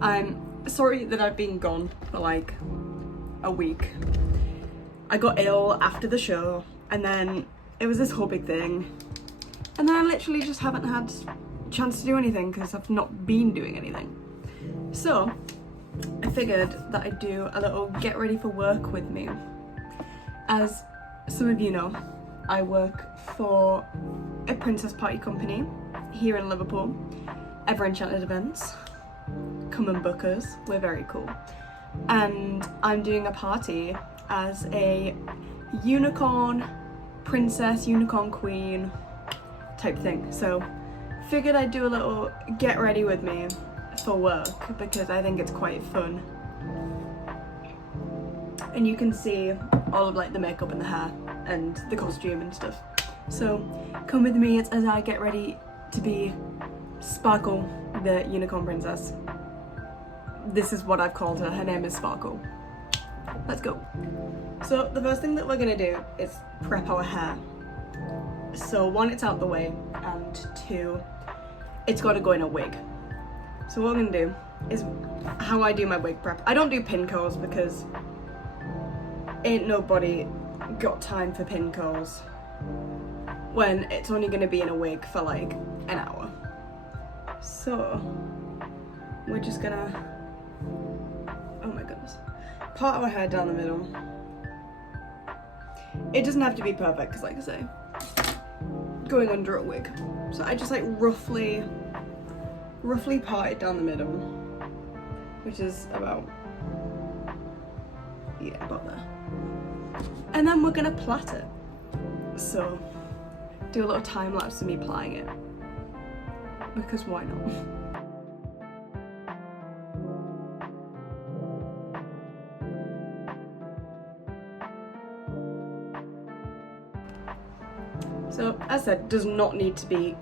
I'm sorry that I've been gone for like a week. I got ill after the show, and then it was this whole big thing, and then I literally just haven't had a chance to do anything because I've not been doing anything. So I figured that I'd do a little get ready for work with me. As some of you know, I work for a princess party company here in Liverpool, Ever Enchanted Events. Come and book us, we're very cool. And I'm doing a party as a unicorn princess, unicorn queen type thing. So figured I'd do a little get ready with me for work because I think it's quite fun. And you can see all of like the makeup and the hair and the costume and stuff. So come with me as I get ready to be Sparkle, the unicorn princess. This is what I've called her. Her name is Sparkle. Let's go. So the first thing that we're gonna do is prep our hair. So one, it's out the way, and two, it's got to go in a wig. So what I'm gonna do is how I do my wig prep. I don't do pin curls because ain't nobody got time for pin curls when it's only gonna be in a wig for like an hour. So we're just gonna, oh my goodness, part our hair down the middle. It doesn't have to be perfect because, like I say, going under a wig. So I just like roughly part it down the middle, which is about, yeah, about there. And then we're gonna plait it. So do a little time lapse of me plaiting it, because why not? So, as I said, does not need to be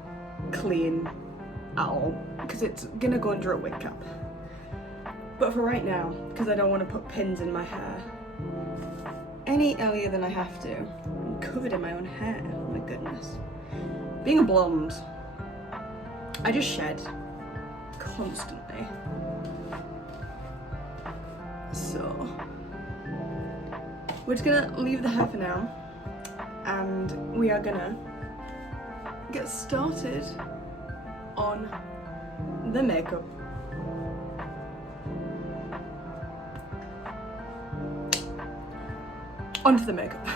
clean at all, because it's gonna go under a wig cap. But for right now, because I don't want to put pins in my hair any earlier than I have to, I'm covered in my own hair, oh my goodness. Being a blonde, I just shed constantly. So, we're just gonna leave the hair for now. And we are gonna get started on the makeup. Onto the makeup.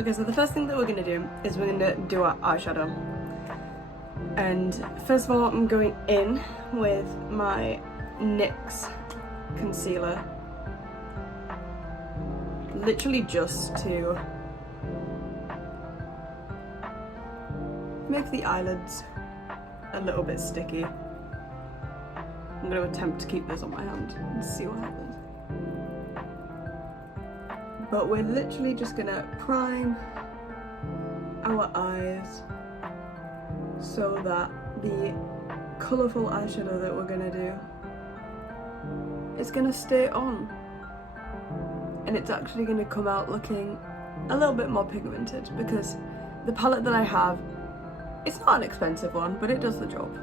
Okay, so the first thing that we're gonna do is we're gonna do our eyeshadow. And first of all, I'm going in with my NYX concealer. Literally just to make the eyelids a little bit sticky. I'm going to attempt to keep this on my hand and see what happens. But we're literally just going to prime our eyes so that the colourful eyeshadow that we're going to do is going to stay on. And it's actually going to come out looking a little bit more pigmented because the palette that I have, it's not an expensive one, but it does the job.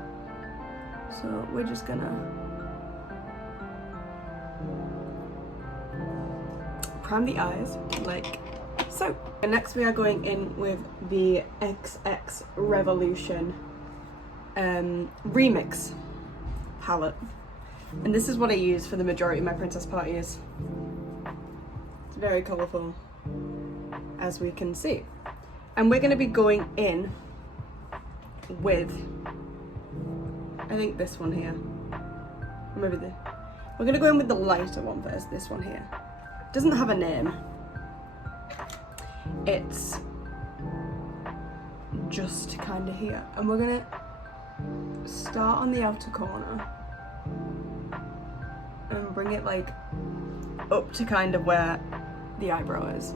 So we're just gonna prime the eyes like so. And next we are going in with the XX Revolution Remix palette. And this is what I use for the majority of my princess parties. It's very colourful, as we can see. And we're gonna be going in with, I think this one here, maybe we're gonna go in with the lighter one first, this one here. It doesn't have a name, it's just kind of here, and we're gonna start on the outer corner and bring it like up to kind of where the eyebrow is.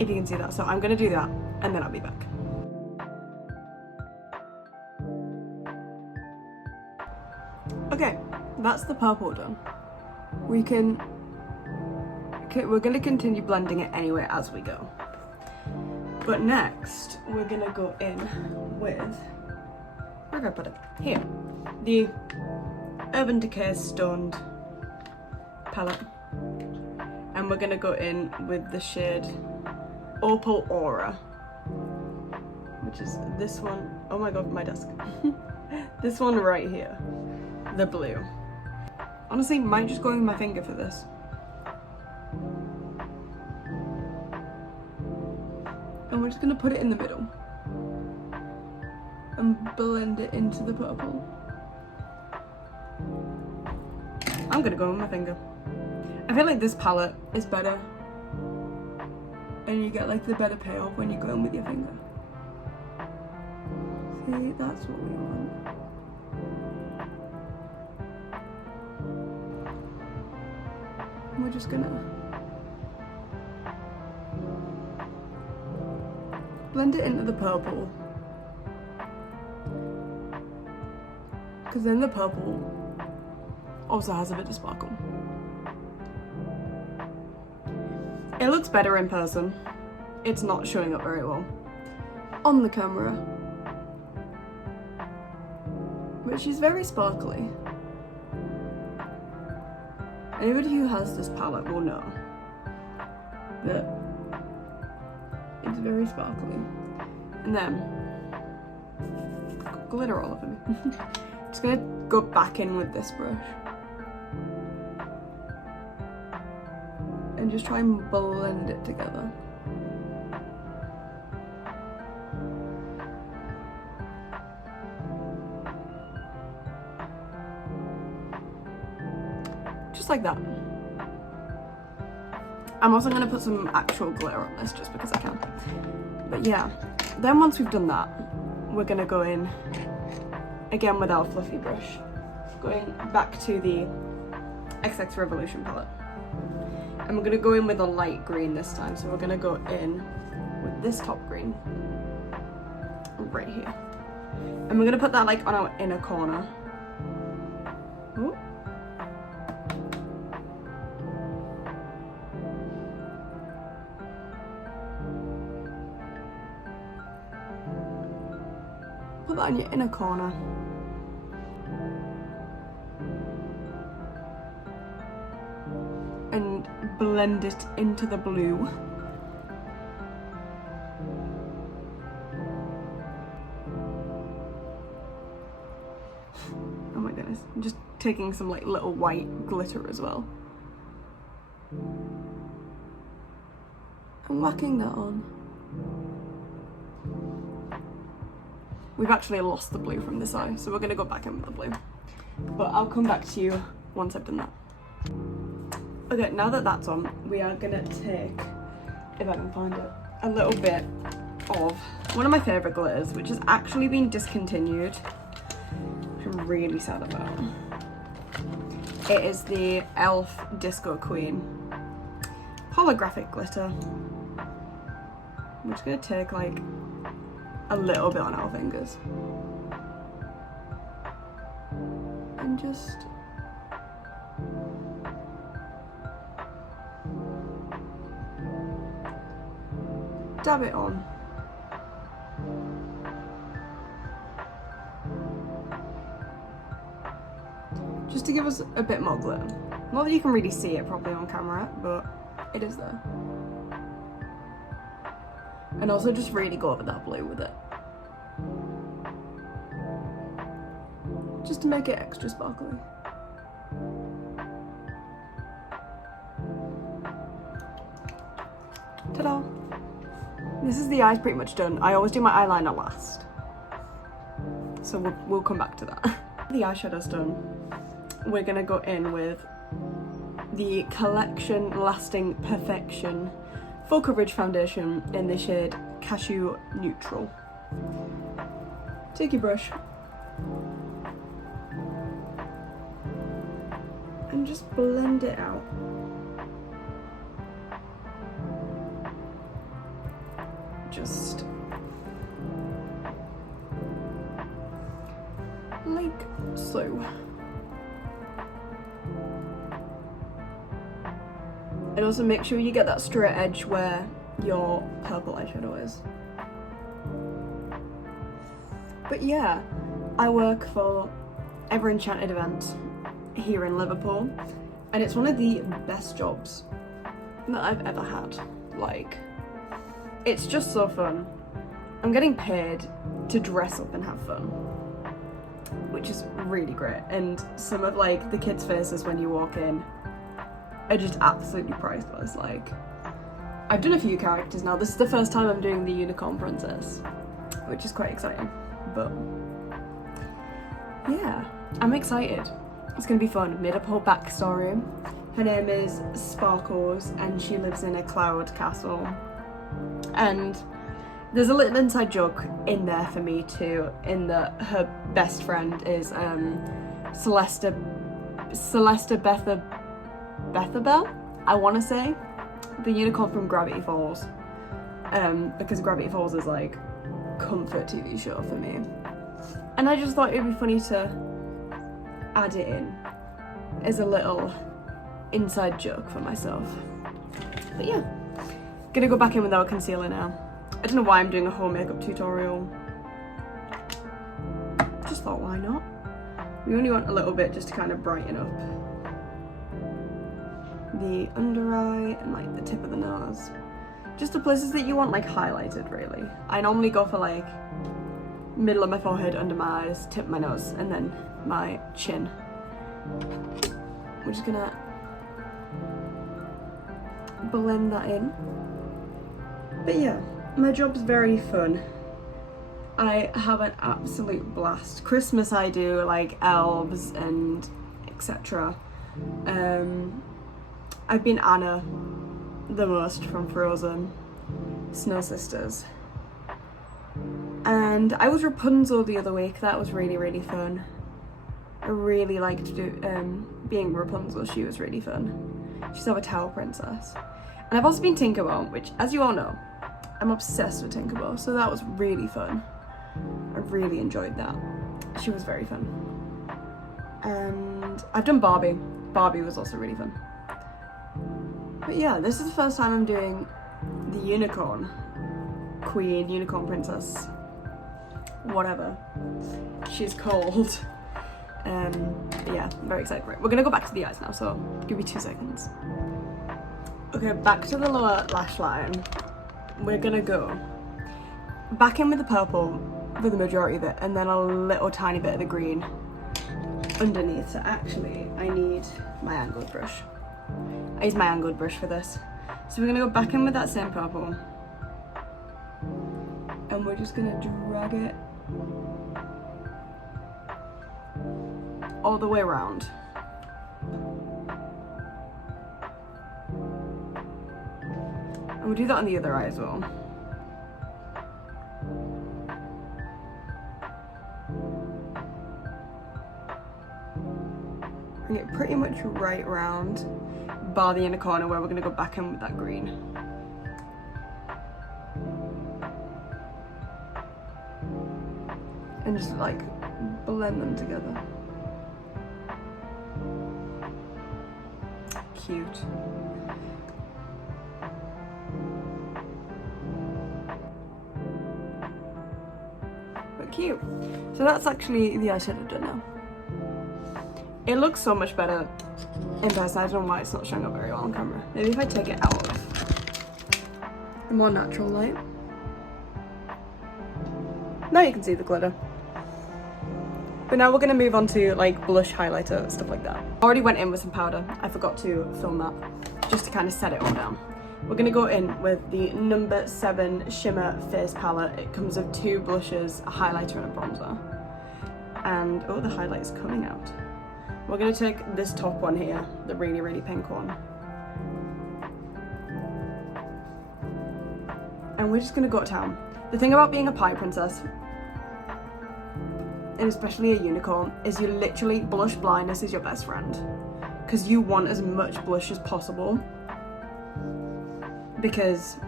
If you can see that. So I'm gonna do that and then I'll be back. Okay, that's the purple done. We're gonna continue blending it anyway as we go. But next, we're gonna go in with, where have I put it? Here. The Urban Decay Stoned palette. And we're gonna go in with the shade Opal Aura, which is this one. Oh my god, my desk. This one right here, the blue. Honestly, might just go in with my finger for this. And we're just gonna put it in the middle and blend it into the purple. I'm gonna go with my finger. I feel like this palette is better and you get like the better payoff when you go in with your finger. See, that's what we want. We're just gonna blend it into the purple, because then the purple also has a bit of sparkle. It looks better in person. It's not showing up very well on the camera, but she's very sparkly. Anybody who has this palette will know that it's very sparkly. And then, glitter all over me. Just gonna go back in with this brush and just try and blend it together. Just like that. I'm also going to put some actual glitter on this just because I can. But yeah, then once we've done that, we're going to go in again with our fluffy brush, going back to the XX Revolution palette. And we're going to go in with a light green this time. So we're going to go in with this top green right here. And we're going to put that like on our inner corner. Ooh. Put that in your inner corner. And blend it into the blue. Oh my goodness, I'm just taking some like little white glitter as well. And whacking that on. We've actually lost the blue from this eye, so we're going to go back in with the blue. But I'll come back to you once I've done that. Okay, now that that's on, we are going to take, if I can find it, a little bit of one of my favourite glitters, which has actually been discontinued, which I'm really sad about. It is the e.l.f. Disco Queen holographic glitter. I'm just going to take like a little bit on our fingers and just dab it on. Just to give us a bit more glitter. Not that you can really see it properly on camera, but it is there. And also just really go over that blue with it. Just to make it extra sparkly. Ta-da! This is the eyes pretty much done. I always do my eyeliner last, so we'll come back to that. The eyeshadow's done. We're gonna go in with the Collection Lasting Perfection Full Coverage Foundation in the shade Cashew Neutral. Take your brush and just blend it out. Just like so. And also make sure you get that straight edge where your purple eyeshadow is. But yeah, I work for Ever Enchanted event here in Liverpool, and it's one of the best jobs that I've ever had. Like, it's just so fun. I'm getting paid to dress up and have fun, which is really great. And some of like the kids' faces when you walk in are just absolutely priceless. Like, I've done a few characters now. This is the first time I'm doing the Unicorn Princess, which is quite exciting. But yeah, I'm excited. It's gonna be fun. Made up her backstory. Her name is Sparkles, and she lives in a cloud castle. And there's a little inside joke in there for me too, in that her best friend is Celesta Bethabel, I want to say, the unicorn from Gravity Falls, because Gravity Falls is like comfort TV show for me, and I just thought it'd be funny to add it in as a little inside joke for myself. But yeah, gonna go back in without concealer now. I don't know why I'm doing a whole makeup tutorial. Just thought, why not? We only want a little bit just to kind of brighten up the under eye and like the tip of the nose. Just the places that you want like highlighted, really. I normally go for like middle of my forehead, under my eyes, tip of my nose, and then my chin. We're just gonna blend that in. But yeah, my job's very fun. I have an absolute blast. Christmas I do like elves and etc. I've been Anna the most from Frozen, Snow Sisters. And I was Rapunzel the other week. That was really, really fun. I really liked being Rapunzel. She was really fun. She's our Tower Princess. And I've also been Tinkerbell, which, as you all know, I'm obsessed with Tinkerbell, so that was really fun. I really enjoyed that. She was very fun. And I've done Barbie. Barbie was also really fun. But yeah, this is the first time I'm doing the Unicorn Queen, Unicorn Princess, whatever she's called. Yeah, I'm very excited for it. We're gonna go back to the eyes now, so give me 2 seconds. Okay, back to the lower lash line. We're gonna go back in with the purple for the majority of it, and then a little tiny bit of the green underneath. So actually, I need my angled brush. I use my angled brush for this. So we're gonna go back in with that same purple, and we're just gonna drag it all the way around. And we'll do that on the other eye as well. Bring it pretty much right round, bar the inner corner where we're gonna go back in with that green. And just like blend them together. Cute. But cute. So that's actually the eyeshadow done now. It looks so much better in person. I don't know why it's not showing up very well on camera. Maybe if I take it out of a more natural light. Now you can see the glitter. But now we're gonna move on to like blush, highlighter, stuff like that. I already went in with some powder. I forgot to film that, just to kind of set it all down. We're gonna go in with the number 7 Shimmer Face Palette. It comes with 2 blushes, a highlighter and a bronzer. And, oh, the highlight's coming out. We're gonna take this top one here, the really, really pink one. And we're just gonna go to town. The thing about being a pie princess, and especially a unicorn, is you literally, blush blindness is your best friend. Because you want as much blush as possible. Because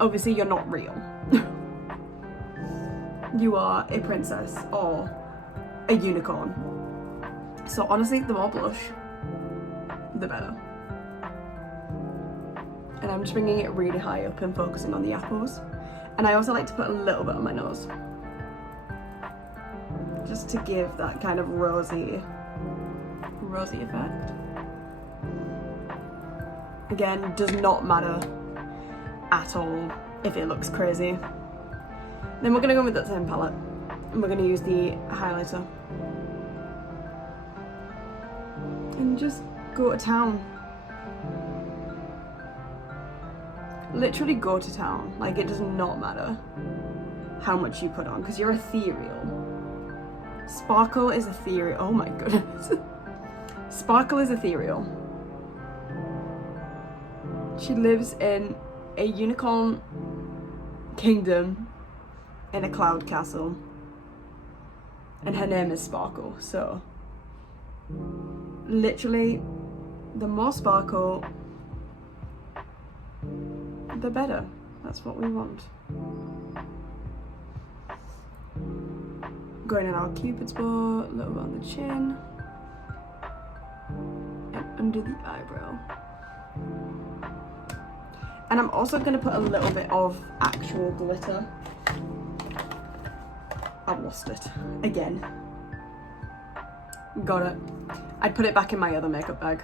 obviously you're not real. You are a princess or a unicorn. So honestly, the more blush, the better. And I'm just bringing it really high up and focusing on the apples. And I also like to put a little bit on my nose, just to give that kind of rosy effect. Again, does not matter at all if it looks crazy. Then we're gonna go with that same palette and we're gonna use the highlighter and just go to town. Literally go to town. Like, it does not matter how much you put on because you're ethereal. Sparkle is ethereal. Oh my goodness. Sparkle is ethereal. She lives in a unicorn kingdom in a cloud castle. And her name is Sparkle. So, literally, the more sparkle, the better. That's what we want. Going in our Cupid's bow, a little bit on the chin, and under the eyebrow. And I'm also going to put a little bit of actual glitter. I've lost it again. Got it. I'd put it back in my other makeup bag,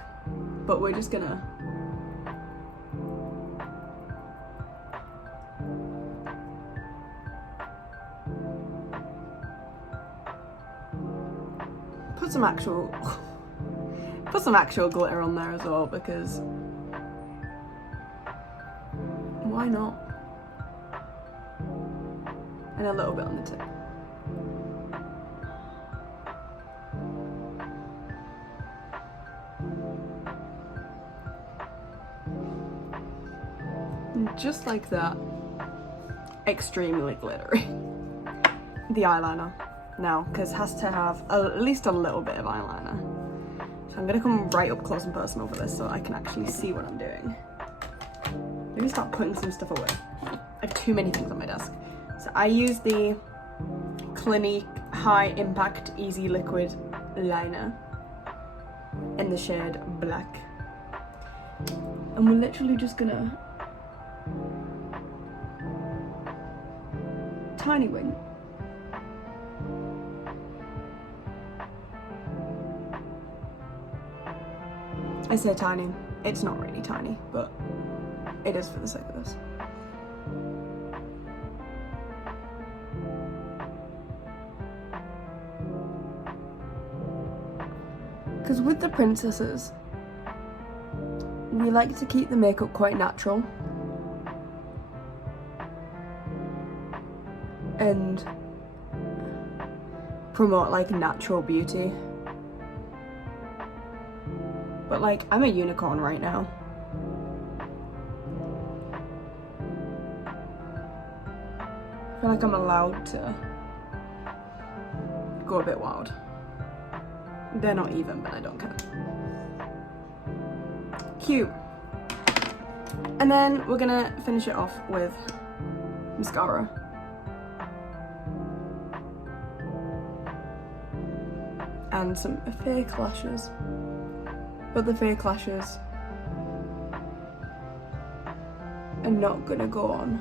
but we're just gonna put some actual glitter on there as well, because why not? And a little bit on the tip. And just like that, extremely glittery. The eyeliner now, because it has to have at least a little bit of eyeliner. So I'm gonna come right up close and personal for this so I can actually see what I'm doing. Maybe start putting some stuff away. I have too many things on my desk. So I use the Clinique High Impact Easy Liquid Liner in the shade Black. And we're literally just gonna tiny wing. I say tiny, it's not really tiny, but it is for the sake of this. Because with the princesses, we like to keep the makeup quite natural and promote like natural beauty. But like, I'm a unicorn right now. I feel like I'm allowed to go a bit wild. They're not even, but I don't care. Cute. And then we're gonna finish it off with mascara. And some fake lashes. But the fake lashes are not gonna go on.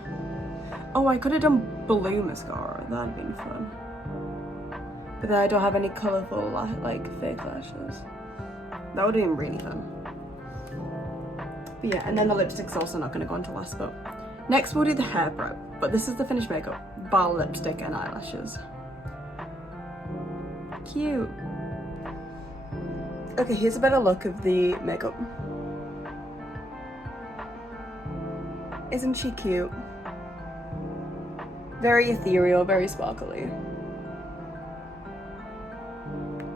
Oh, I could have done blue mascara, that'd been fun. But then I don't have any colourful like fake lashes. That would have been really fun. But yeah, and then the lipstick's also not gonna go on to last, but next we'll do the hair prep. But this is the finished makeup, bar lipstick and eyelashes. Cute. Okay, here's a better look of the makeup. Isn't she cute? Very ethereal, very sparkly.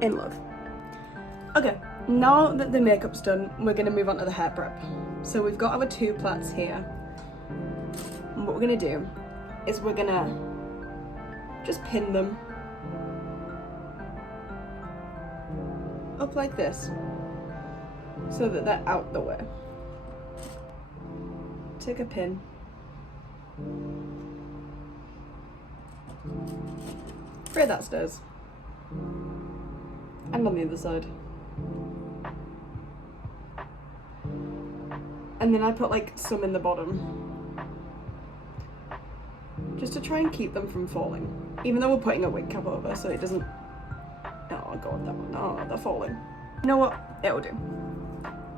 In love. Okay, now that the makeup's done, we're gonna move on to the hair prep. So we've got our two plaits here. And what we're gonna do is we're gonna just pin them up like this so that they're out the way. Take a pin. Right, that stays. And on the other side. And then I put like some in the bottom, just to try and keep them from falling. Even though we're putting a wig cap over, so it doesn't, oh god, that one, oh, they're falling. You know what, it'll do.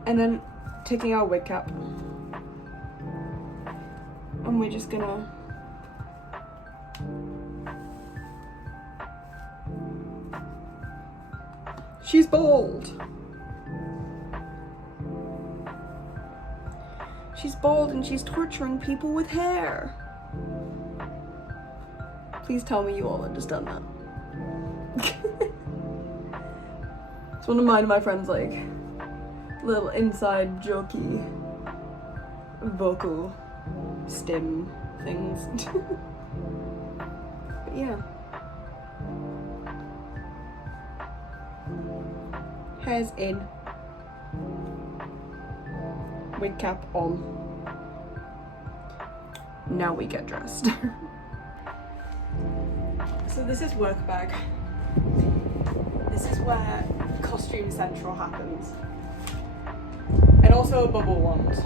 And then taking our wig cap, and we're just gonna she's bald. She's bald and she's torturing people with hair. Please tell me you all understand that. It's one of mine and my friends' like little inside jokey vocal stim things. But yeah. Hair's in. Wig cap on. Now we get dressed. So this is work bag. This is where Costume Central happens. And also a bubble wand.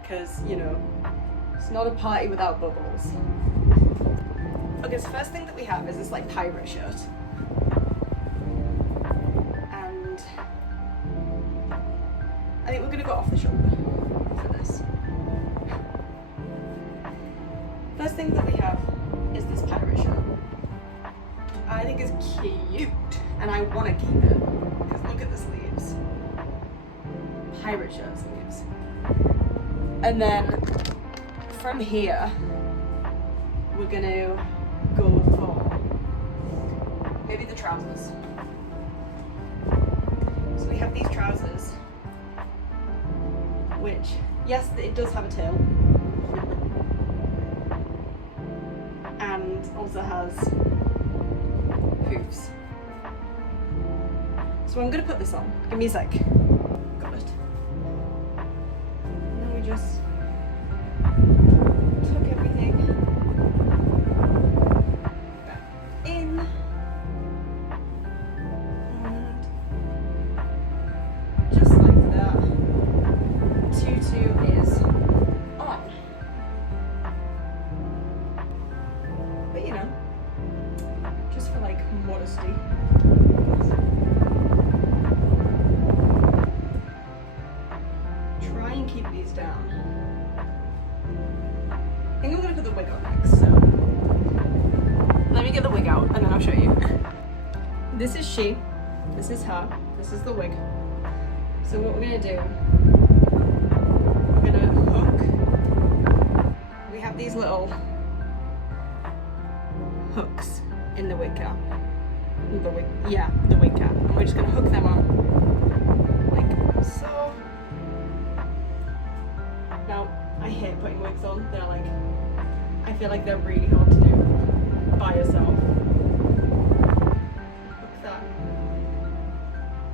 Because, you know, it's not a party without bubbles. Okay, so first thing that we have is this like pirate shirt. And I think we're gonna go off the shoulder for this. First thing that we have is this pirate shirt. I think it's cute, and I want to keep it, because look at the sleeves. Pirate shirt sleeves. And then, from here, we're gonna go for maybe the trousers. So we have these trousers, which, yes, it does have a tail, and also has hoofs. So I'm gonna put this on. Give me a sec. Got it. And then we just tuck everything back in. And just like that, tutu is on. But you know, just for like modesty. Try and keep these down. I think I'm gonna put the wig on next, so let me get the wig out and then I'll show you. This is she, this is her, this is the wig. So what we're gonna do, we're gonna hook, we have these little hooks in the wig cap. The wig, yeah, the wig cap. And we're just gonna hook them on, like so. Now, I hate putting wigs on. They're like, I feel like they're really hard to do by yourself. Hook that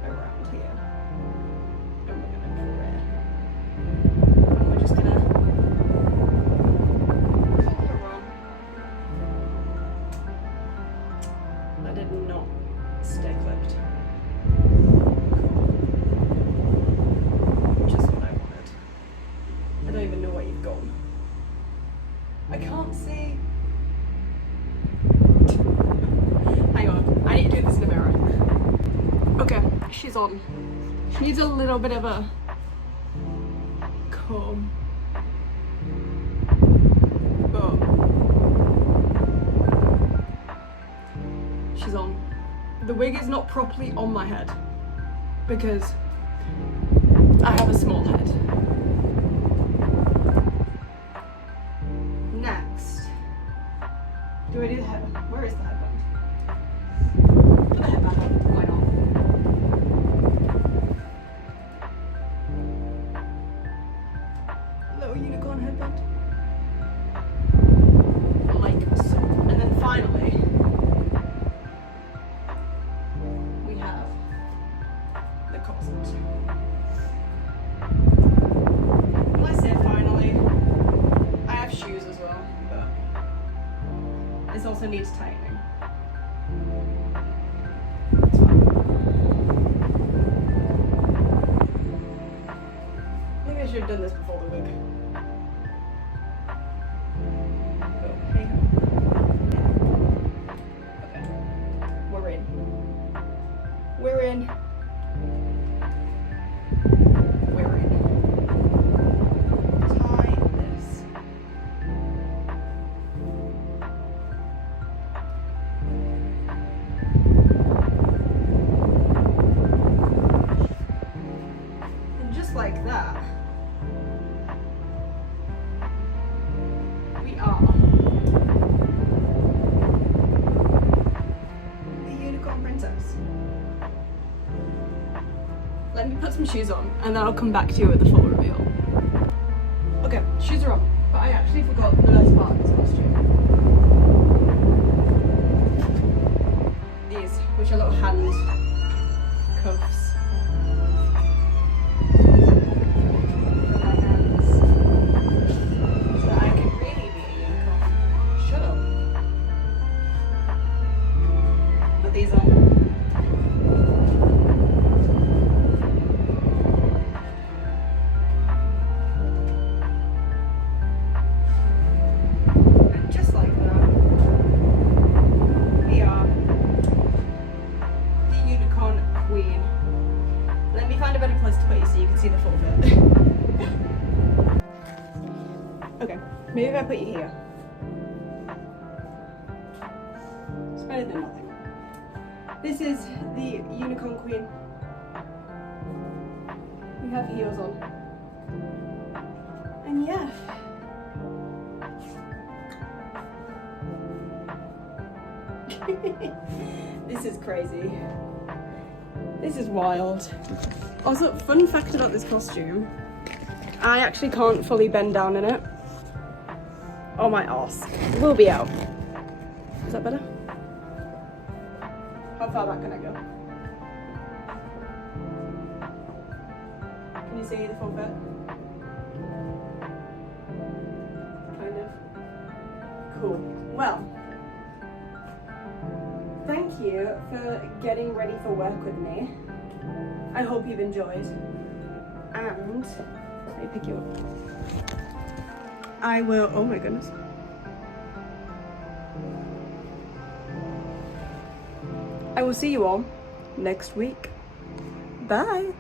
around here. And we're gonna pull it. And we're just gonna pull her on. That did not stay clipped. Just what I wanted. I don't even know where you've gone. I can't see. Hang on, I need to do this in the mirror. Okay, she's on. She needs a little bit of a comb. But she's on. The wig is not properly on my head because I have a small head. Next, do I do the headband? Where is the headband? Put the headband on, why not? Little unicorn headband. Like so. And then finally, we have the corset. When I say finally, I have shoes as well, but this also needs tightening. It's fine. Maybe I should should have done this before the wig. Oh, hey. Okay. We're in. We're in. We're in. Tie this. And just like that, we are the unicorn princess. Let me put some shoes on and then I'll come back to you with the full reveal. Okay, shoes are on, but I actually forgot the best part of this costume. These, which are little hand cuffs. For my hands. So I can really be a unicorn. Shut up. Put these on. Let me find a better place to put you so you can see the full fit. Okay, maybe if I put you here. It's better than nothing. This is the unicorn queen. We have heels on. And yeah. This is crazy. This is wild. Also, fun fact about this costume, I actually can't fully bend down in it. Oh, my arse. It will be out. Is that better? How far back can I go? Can you see the full fit? Kind of. Cool. Well, thank you for getting ready for work with me. I hope you've enjoyed. And let me pick you up. I will, oh my goodness. I will see you all next week. Bye.